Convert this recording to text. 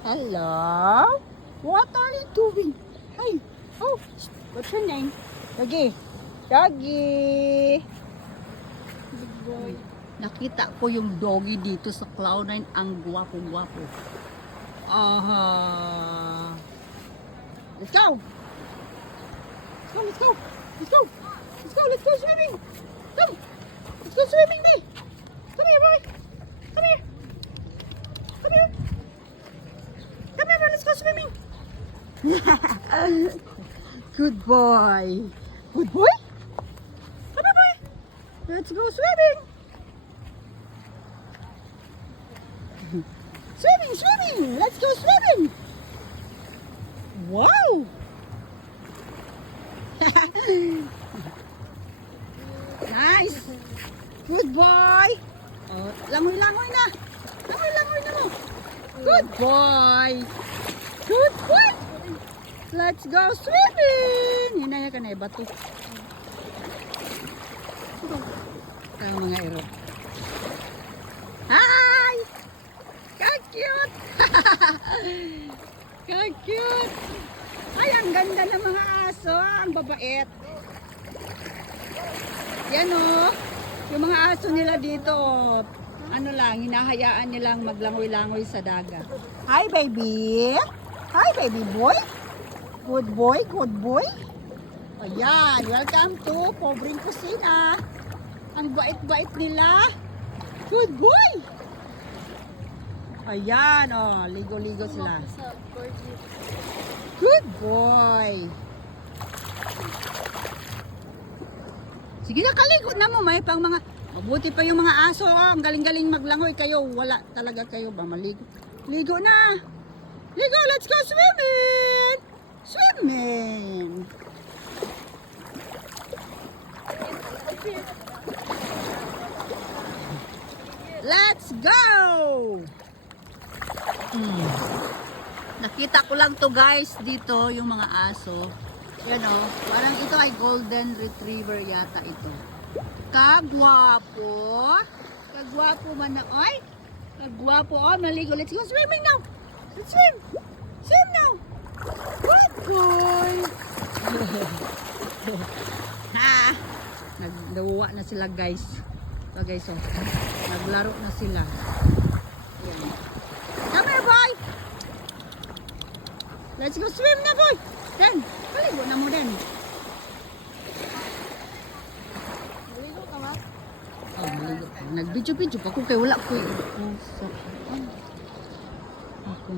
Hello? What are you doing? Hey, oh, what's your name? Doggy. Doggy. Big boy. Nakita ko yung doggy dito sa Cloud9. Ang gwapo-gwapo. Aha. Let's go. Let's go, let's go. Let's go. Let's go, let's go swimming. Come. Let's go swimming, babe. Come here, boy. Come here. Come here. Come here, let's go swimming. Good boy. Good boy. Come here, boy. Let's go swimming. Swimming, swimming. Let's go swimming. Wow. Nice. Good boy. Oh, langoy-langoy na. Langoy-langoy na mo. Good boy. Good boy. Let's go swimming. Hinaya ka na bato. Ang mga ero. Hi. Ka-cute. Ka-cute. Ay, ang ganda ng mga aso. Ang babait. Yan o. Yung mga aso nila dito, ano lang, hinahayaan nilang maglangoy-langoy sa dagat. Hi, baby. Hi, baby boy. Good boy, good boy. Ayan, welcome to Pobreng Kusina. Ang bait-bait nila. Good boy. Ayan, oh, ligo-ligo sila. Sa gorgeous. Good boy. Sige na, kaligo na mo. May pang mga, mabuti pa yung mga aso. Oh. Ang galing-galing maglangoy kayo. Wala talaga kayo ba maligo? Ligo na. Ligo, let's go swimming. Swimming. Let's go. Nakita ko lang to guys dito yung mga aso. Yan o, parang ito ay golden retriever yata ito. Kagwapo. Kagwapo man na. Ay, kagwapo. Oh, maligo. Let's go swimming now. Let's swim. Swim now. Good boy. Ha. Nagdawa na sila guys. Ito guys oh. Naglaro na sila. Yan. Come here boy. Let's go swim na boy. Den, maligo na mo den. Maligo ka ba? Oh, maligo. Nag-video-video pa ko kay wala ko. Ako.